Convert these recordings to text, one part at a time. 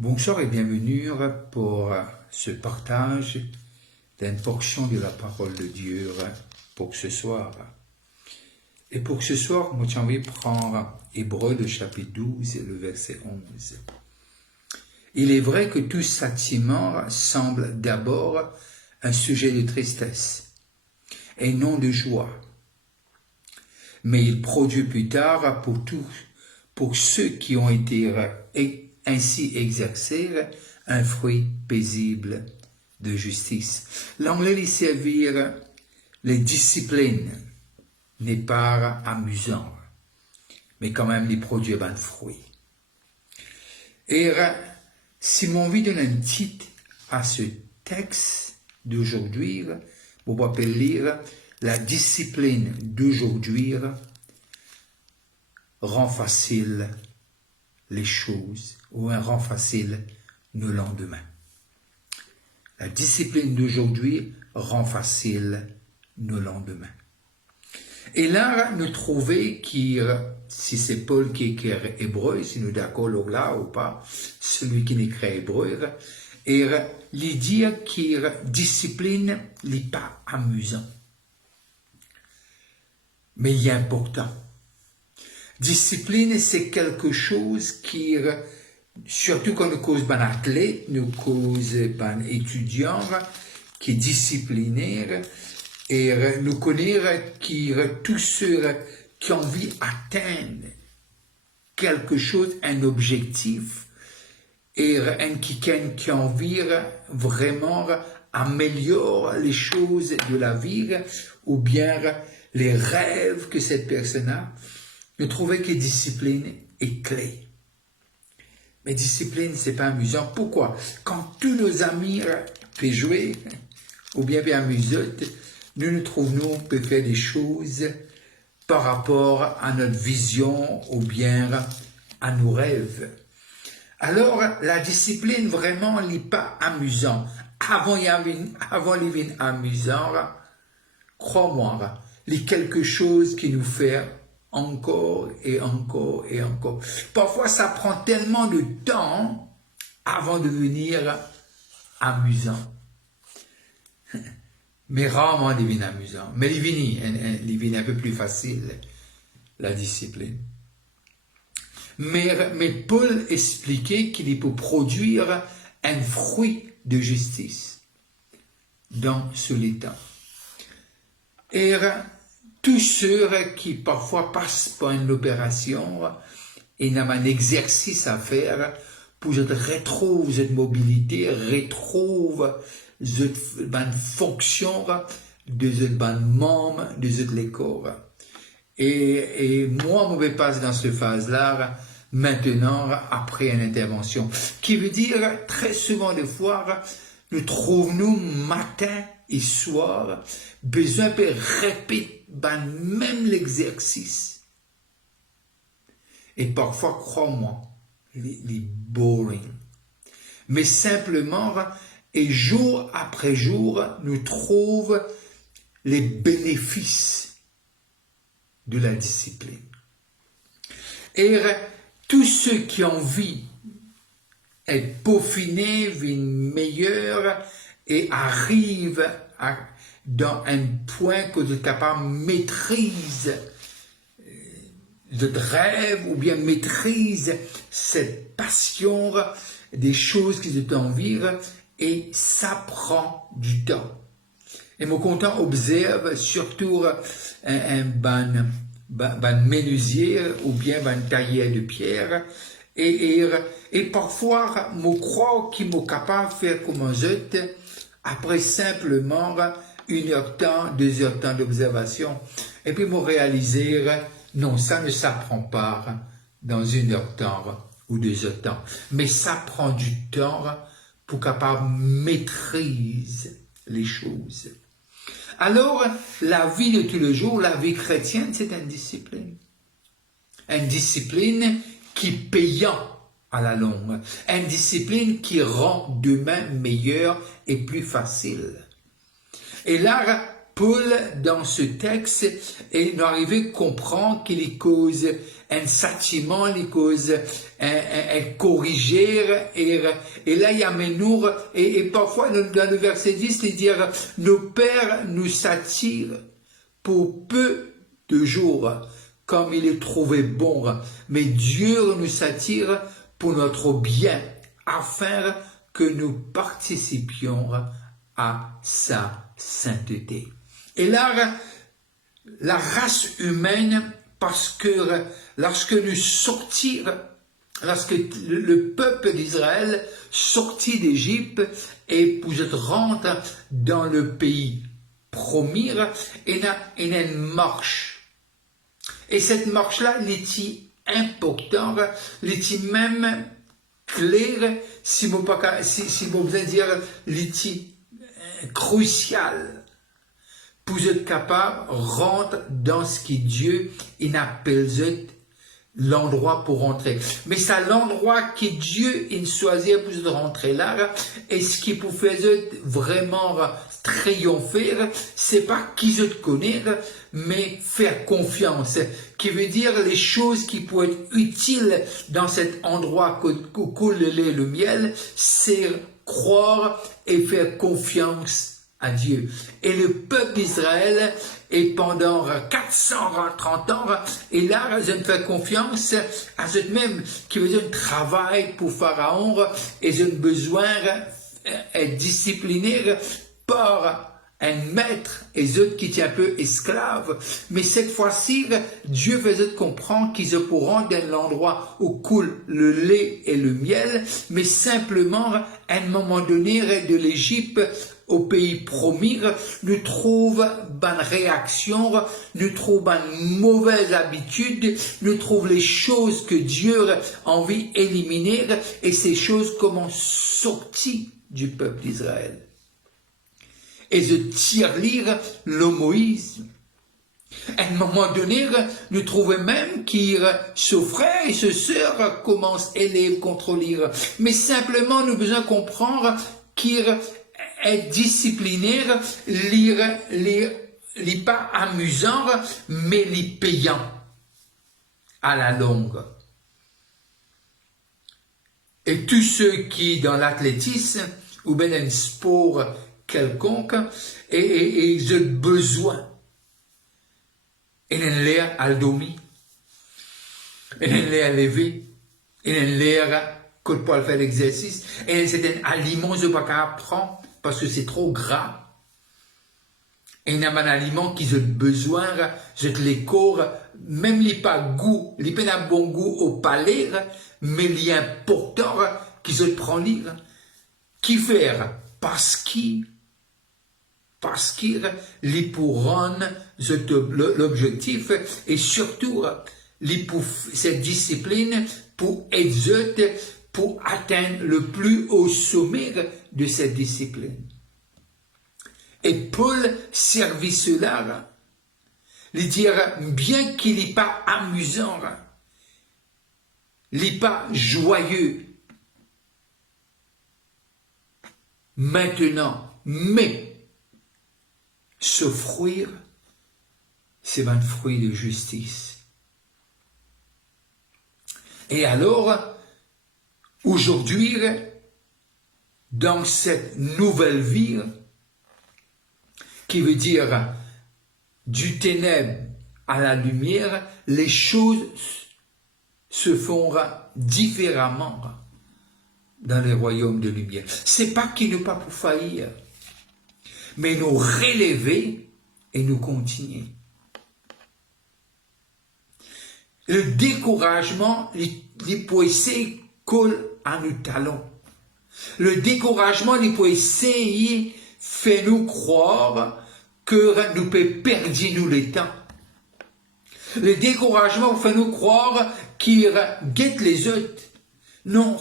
Bonsoir et bienvenue pour ce partage d'une portion de la parole de Dieu pour ce soir. Et pour ce soir, moi j'ai envie de prendre Hébreux le chapitre 12 et le verset 11. Il est vrai que tout châtiment semble d'abord un sujet de tristesse et non de joie. Mais il produit plus tard pour ceux qui ont été ainsi exercer un fruit paisible de justice. L'anglais lui servir les disciplines n'est pas amusant, mais quand même les produire un fruit. Et si mon envie donne un titre à ce texte d'aujourd'hui, vous pouvez lire la discipline d'aujourd'hui rend facile les choses ou rend facile le lendemain. La discipline d'aujourd'hui rend facile le lendemain. Et là, nous trouvons si c'est Paul qui écrit Hébreu, si nous d'accord là ou pas, celui qui écrit Hébreu, et l'idée que discipline n'est pas amusant, mais il est important. Discipline, c'est quelque chose qui, surtout quand nous cause un athlète, nous cause un étudiant qui est disciplinaire, et nous connaissons tous ceux qui ont envie d'atteindre quelque chose, un objectif, et qui ont envie vraiment améliorer les choses de la vie, ou bien les rêves que cette personne a. Nous trouvons que discipline est clé. Mais discipline, c'est pas amusant. Pourquoi? Quand tous nos amis peuvent jouer, ou bien amuser, nous trouvons peut faire des choses par rapport à notre vision ou bien à nos rêves. Alors, la discipline vraiment n'est pas amusant. Avant les vignes amusant, crois-moi, il y a quelque chose qui nous fait encore et encore et encore. Parfois, ça prend tellement de temps avant de devenir amusant. Mais rarement devient amusant. Mais il devient un peu plus facile, la discipline. Mais Paul expliquait qu'il peut produire un fruit de justice dans ce temps. Et tous ceux qui parfois passent par une opération et n'ont un exercice à faire pour retrouver cette mobilité, retrouver cette fonction de cette membre de ce corps. Et moi, je vais passer dans cette phase-là maintenant après une intervention. Qui veut dire, très souvent des fois, nous trouvons matin et soir besoin de répéter même l'exercice. Et parfois, crois-moi, il est boring. Mais simplement, et jour après jour, nous trouvons les bénéfices de la discipline. Et tous ceux qui ont envie d'être peaufinés, une meilleure, et arrivent dans un point que vous êtes capable de maîtriser votre rêve, ou bien maîtrise cette passion des choses qui vous envie, et ça prend du temps. Et mon content observe surtout un menuisier ou bien un tailleur de pierre, et parfois, je crois qu'il est capable de faire comme un jet après simplement 1 heure de temps, 2 heures de temps d'observation. Et puis, je réaliser, non, ça ne s'apprend pas dans 1 heure de temps ou 2 heures de temps. Mais ça prend du temps pour capable maîtriser les choses. Alors, la vie de tous les jours, la vie chrétienne, c'est une discipline. Une discipline qui est payante à la longue. Une discipline qui rend demain meilleur et plus facile. Et là, Paul, dans ce texte, nous arrive à comprendre qu'il cause un châtiment, il cause un corriger, et là, il y a nous, et parfois, dans le verset 10, il dit, nos pères nous s'attirent pour peu de jours, comme il est trouvé bon, mais Dieu nous s'attire pour notre bien, afin que nous participions à sa sainteté. Et là, la race humaine, parce que lorsque le peuple d'Israël sortit d'Égypte et vous rentre dans le pays promis, il y a une marche. Et cette marche-là, elle est importante, elle est même claire, si vous besoin dire, elle est cruciale. Pour être capable de rentrer dans ce que Dieu appelle l'endroit pour rentrer. Mais c'est l'endroit que Dieu choisit pour rentrer là, et ce qui peut faire vraiment triompher, c'est pas qu'ils te connaissent, mais faire confiance, qui veut dire les choses qui peuvent être utiles dans cet endroit où coule le lait et le miel, c'est croire et faire confiance à Dieu. Et le peuple d'Israël, et pendant 430 ans, et là, ils ont fait confiance à eux-mêmes, qui faisaient un travail pour Pharaon, et ils ont besoin d'être disciplinés par un maître, et eux qui étaient un peu esclaves. Mais cette fois-ci, Dieu faisait comprendre qu'ils pourront dans l'endroit où coule le lait et le miel, mais simplement, à un moment donné, de l'Égypte, au pays promis, nous trouvons une réaction, nous trouvons une mauvaise habitude, nous trouvons les choses que Dieu a envie d'éliminer, et ces choses comment sorties du peuple d'Israël. Et je tire lire le Moïse. À un moment donné, nous trouvons même qu'il se frère et se sœur commencent à élèver contre lire. Mais simplement, nous devons comprendre qu'il est discipliné, lire pas amusant, mais payant à la longue. Et tous ceux qui, dans l'athlétisme, ou bien un sport quelconque, et ils ont besoin. Ils ont l'air à dormir, ils ont l'air à lever, ils ont l'air que pour faire l'exercice, et c'est un aliment que je ne peux pas prendre parce que c'est trop gras. Et il y a un aliment qu'ils ont besoin, je les corps, même il pas goût, il pas un bon goût au palais, mais il est important qu'ils ont prendre lire. Qui faire? Parce qu'ils pourront l'objectif, et surtout cette discipline pour aider, pour atteindre le plus haut sommet de cette discipline. Et Paul servit cela, lui dire bien qu'il n'est pas amusant, il n'est pas joyeux maintenant, mais ce fruit, c'est un fruit de justice. Et alors, aujourd'hui, dans cette nouvelle vie, qui veut dire du ténèbre à la lumière, les choses se font différemment dans les royaumes de lumière. C'est pas qu'il ne pas pour faillir, mais nous relever et nous continuer. Le découragement, il peut essayer colle à nos talons. Le découragement, il peut essayer fait nous croire que nous peut perdre nous le temps. Le découragement fait nous croire qu'il guette les autres. Non,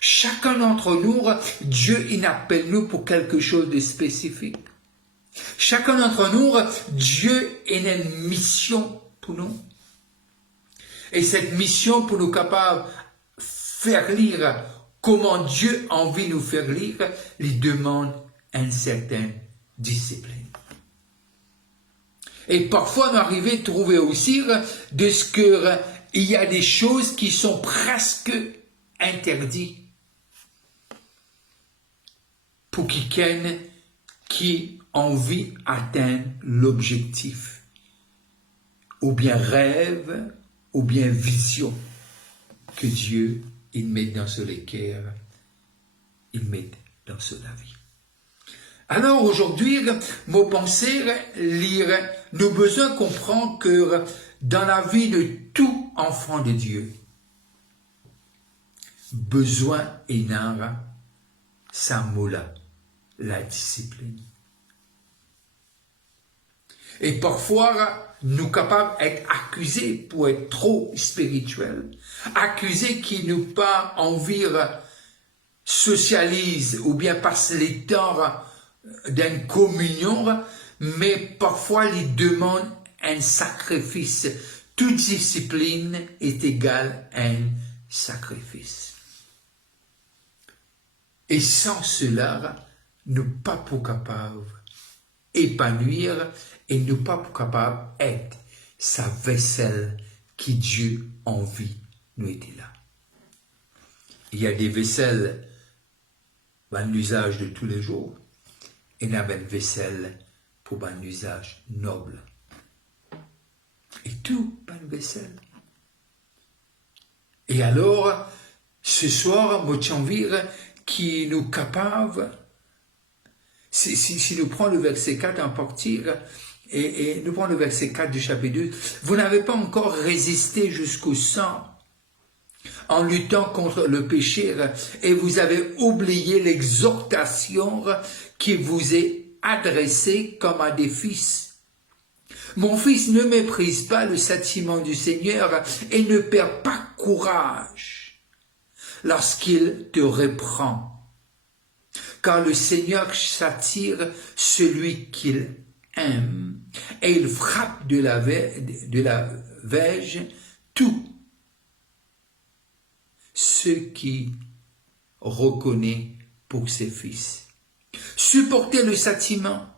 chacun d'entre nous, Dieu il appelle nous pour quelque chose de spécifique. Chacun d'entre nous, Dieu a une mission pour nous. Et cette mission pour nous capables de faire lire comment Dieu a envie de nous faire lire, lui demande une certaine discipline. Et parfois, on arrive à trouver aussi de ce que il y a des choses qui sont presque interdites pour quelqu'un qui a envie d'atteindre l'objectif, ou bien rêve, ou bien vision que Dieu il met dans ce cœur, il met dans ce vie. Alors aujourd'hui, mon pensée, lire, nous besoin comprendre que dans la vie de tout enfant de Dieu, besoin énorme, ça moula, la discipline. Et parfois, nous capables d'être accusés pour être trop spirituels, accusés qui nous pas envie socialise ou bien passe les temps d'une communion, mais parfois ils demandent un sacrifice. Toute discipline est égale à un sacrifice. Et sans cela, nous ne sommes pas capables d'épanouir et nous ne sommes pas capables d'être sa vaisselle qui Dieu envie nous était là. Il y a des vaisselles dans l'usage de tous les jours et il y a une vaisselle pour un usage noble. Et tout pas une vaisselle. Et alors, ce soir, moi j'ai envie qui nous capable, si nous prenons le verset 4 en partir, et nous prenons le verset 4 du chapitre 2, vous n'avez pas encore résisté jusqu'au sang en luttant contre le péché, et vous avez oublié l'exhortation qui vous est adressée comme à des fils. Mon fils, ne méprise pas le châtiment du Seigneur et ne perds pas courage lorsqu'il te reprend. Car le Seigneur s'attire celui qu'il aime et il frappe de la verge tout ceux qui reconnaissent pour ses fils. Supporter le châtiment,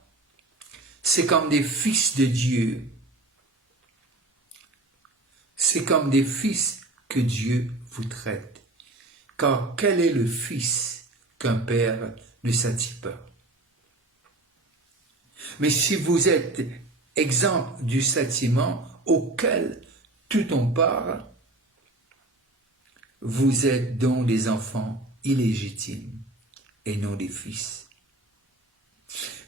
c'est comme des fils de Dieu. C'est comme des fils que Dieu vous traite. Car quel est le fils qu'un père ne châtie pas? Mais si vous êtes exempt du châtiment auquel tout on part, vous êtes donc des enfants illégitimes et non des fils.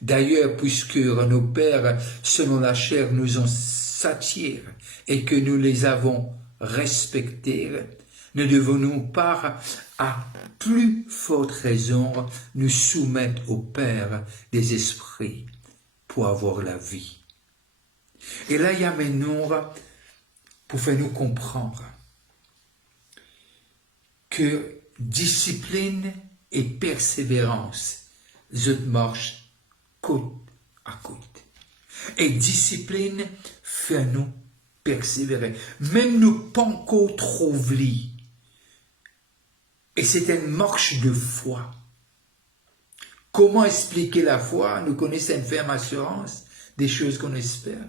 D'ailleurs, puisque nos pères, selon la chair, nous ont châtiés et que nous les avons respectés, ne devons-nous pas, à plus forte raison, nous soumettre au Père des esprits pour avoir la vie? Et là, il y a maintenant, pour faire nous comprendre, que discipline et persévérance, je marche côte à côte. Et discipline fait nous persévérer. Même nous pas encore trop vli. Et c'est une marche de foi. Comment expliquer la foi? Nous connaissons une ferme assurance des choses qu'on espère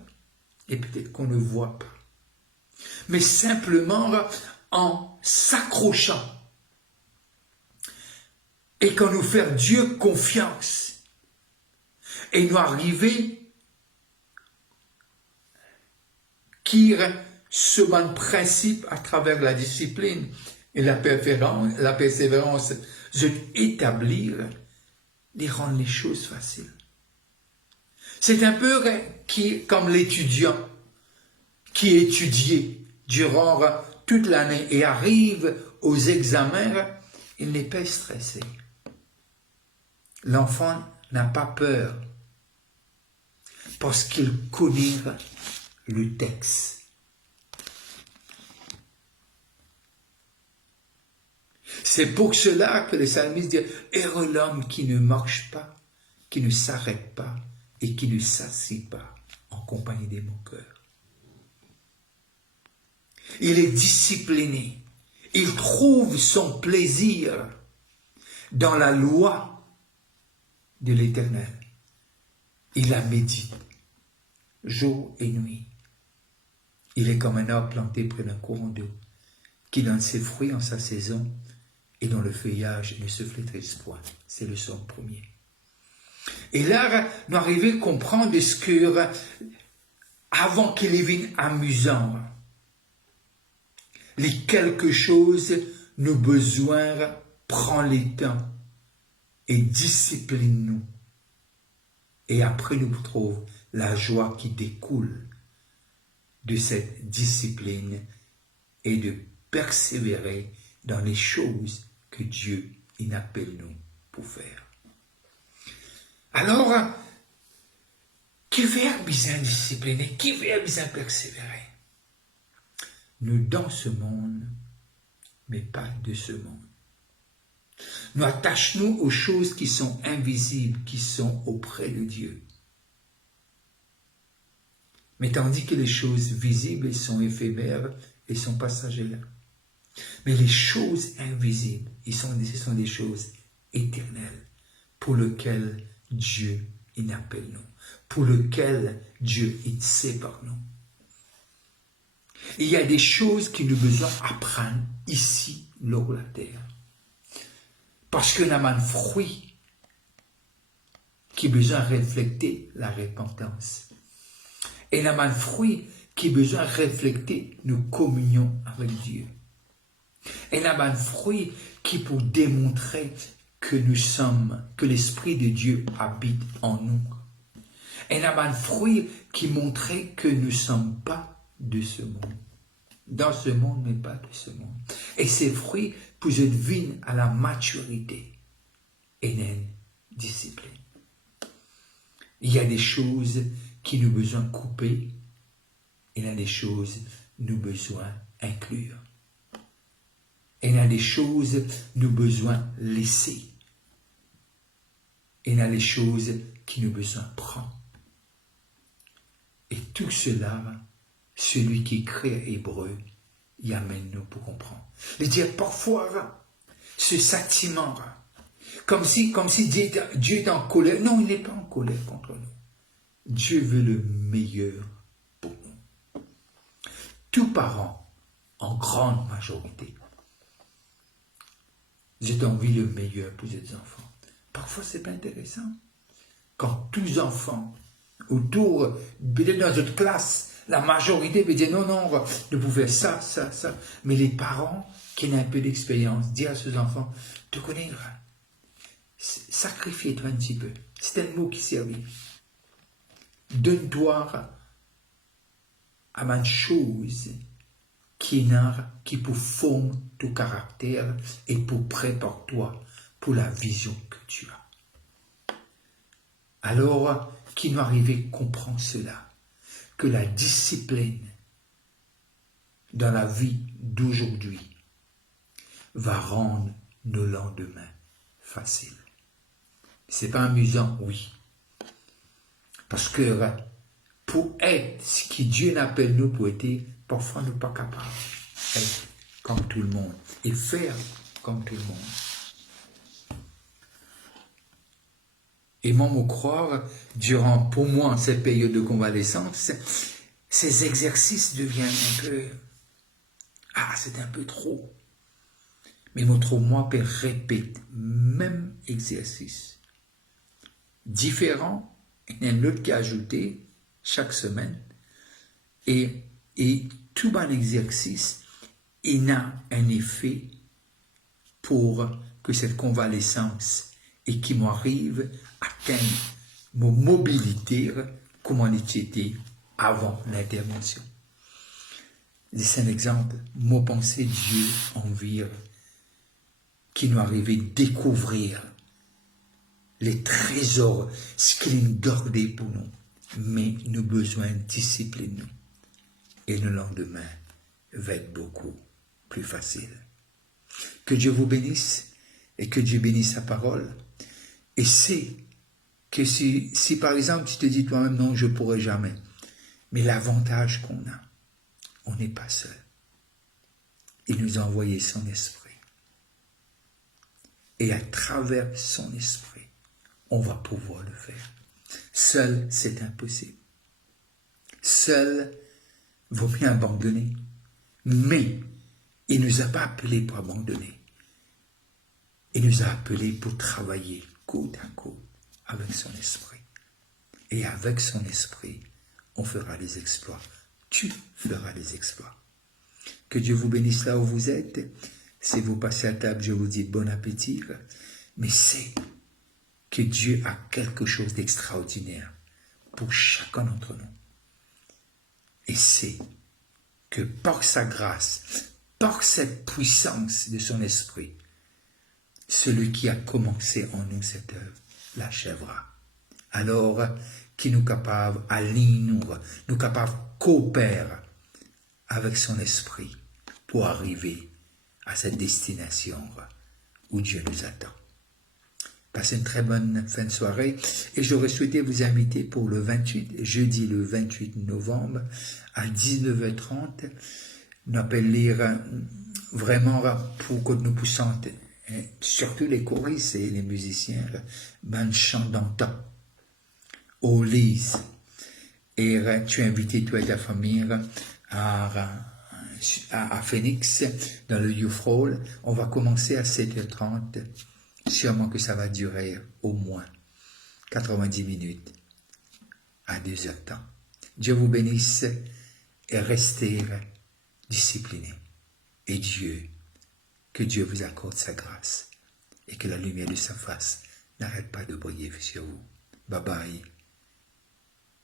et peut-être qu'on ne voit pas. Mais simplement en s'accrochant et quand nous faisons Dieu confiance et nous arriver qui ce bon principe à travers la discipline et la persévérance de établir, de rendre les choses faciles. C'est un peu comme l'étudiant qui étudie durant toute l'année et arrive aux examens, il n'est pas stressé. L'enfant n'a pas peur parce qu'il connaît le texte. C'est pour cela que le psalmiste dit « Heureux l'homme qui ne marche pas, qui ne s'arrête pas et qui ne s'assied pas en compagnie des moqueurs. » Il est discipliné. Il trouve son plaisir dans la loi de l'Éternel. Il la médite jour et nuit. Il est comme un arbre planté près d'un courant d'eau, qui donne ses fruits en sa saison et dont le feuillage ne se flétrit point. C'est le psaume 1er. Et là, nous arrivons à comprendre ce que, avant qu'il devienne amusant, les quelque chose, nous besoin, prend les temps et discipline-nous. Et après, nous trouvons la joie qui découle de cette discipline et de persévérer dans les choses que Dieu appelle nous pour faire. Alors, qui veut bien discipliner, qui veut bien persévérer? Nous dans ce monde, mais pas de ce monde. Nous attachons-nous aux choses qui sont invisibles, qui sont auprès de Dieu. Mais tandis que les choses visibles sont éphémères et sont passagères. Mais les choses invisibles, ce sont des choses éternelles, pour lesquelles Dieu appelle nous, pour lesquelles Dieu sépare nous. Il y a des choses que nous besoin apprendre ici, là sur la terre. Parce que nous avons un fruit qui besoin refléter la repentance. Et nous avons un fruit qui besoin refléter nos communions avec Dieu. Et nous avons un fruit qui pour démontrer que nous sommes, que l'Esprit de Dieu habite en nous. Et nous avons un fruit qui montrait que nous ne sommes pas de ce monde. Dans ce monde, mais pas de ce monde. Et ces fruits pour être venus à la maturité et une discipline. Il y a des choses qui nous besoin couper, et il y a des choses nous besoin inclure. Et il y a des choses nous besoin laisser. Et il y a des choses qui nous besoin prendre. Et tout cela, celui qui crée Hébreu, y amène nous pour comprendre. Il dit parfois, ce sentiment, comme si Dieu est en colère. Non, il n'est pas en colère contre nous. Dieu veut le meilleur pour nous. Tous parents, en grande majorité, j'ai envie le meilleur pour les enfants. Parfois, c'est pas intéressant. Quand tous les enfants, autour, peut-être dans notre classe, la majorité peut dire non, vous pouvez faire ça. Mais les parents qui ont un peu d'expérience, disent à ces enfants, te connais, sacrifie-toi un petit peu. C'est un mot qui servit. Donne-toi à une chose qui pour former ton caractère et pour préparer toi pour la vision que tu as. Alors, qui nous arrive comprendre cela, que la discipline dans la vie d'aujourd'hui va rendre nos lendemains faciles. C'est pas amusant, oui. Parce que pour être ce que Dieu appelle nous pour être, parfois nous ne sommes pas capables d'être comme tout le monde et faire comme tout le monde. Et moi, me croire, durant, pour moi, cette période de convalescence, ces exercices deviennent un peu, c'est un peu trop. Mais notre moi peut répéter même exercice. Différent, il y a un autre qui a ajouté chaque semaine. Et tout bon exercice, il a un effet pour que cette convalescence et qui m'arrive à atteindre mon mobilité comme on était avant l'intervention. C'est un exemple, mon pensée Dieu envers qui nous arrivait à découvrir les trésors, ce qu'il a gardé pour nous. Mais nous besoin de discipline. Et le lendemain va être beaucoup plus facile. Que Dieu vous bénisse et que Dieu bénisse sa parole. Et c'est que si par exemple tu te dis toi-même non, je ne pourrai jamais. Mais l'avantage qu'on a, on n'est pas seul. Il nous a envoyé son esprit. Et à travers son esprit, on va pouvoir le faire. Seul, c'est impossible. Seul, vaut mieux abandonner. Mais il ne nous a pas appelés pour abandonner. Il nous a appelés pour travailler côte à côte avec son esprit. Et avec son esprit, on fera des exploits. Tu feras des exploits. Que Dieu vous bénisse là où vous êtes. Si vous passez à table, je vous dis bon appétit. Mais c'est que Dieu a quelque chose d'extraordinaire pour chacun d'entre nous. Et c'est que par sa grâce, par cette puissance de son esprit, celui qui a commencé en nous cette œuvre l'achèvera. Alors, qui nous capable, nous capable coopère avec son esprit pour arriver à cette destination où Dieu nous attend. Passez une très bonne fin de soirée et j'aurais souhaité vous inviter pour le 28, jeudi le 28 novembre à 19h30. Nous appelons lire vraiment pour que nous puissions, surtout les choristes et les musiciens, un chant d'antan, au lys. Et tu es invité, toi et ta famille, à Phoenix, dans le Youth Hall. On va commencer à 7h30. Sûrement que ça va durer au moins 90 minutes à 2 heures de temps. Dieu vous bénisse et restez disciplinés. Et que Dieu vous accorde sa grâce et que la lumière de sa face n'arrête pas de briller sur vous. Bye bye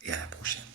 et à la prochaine.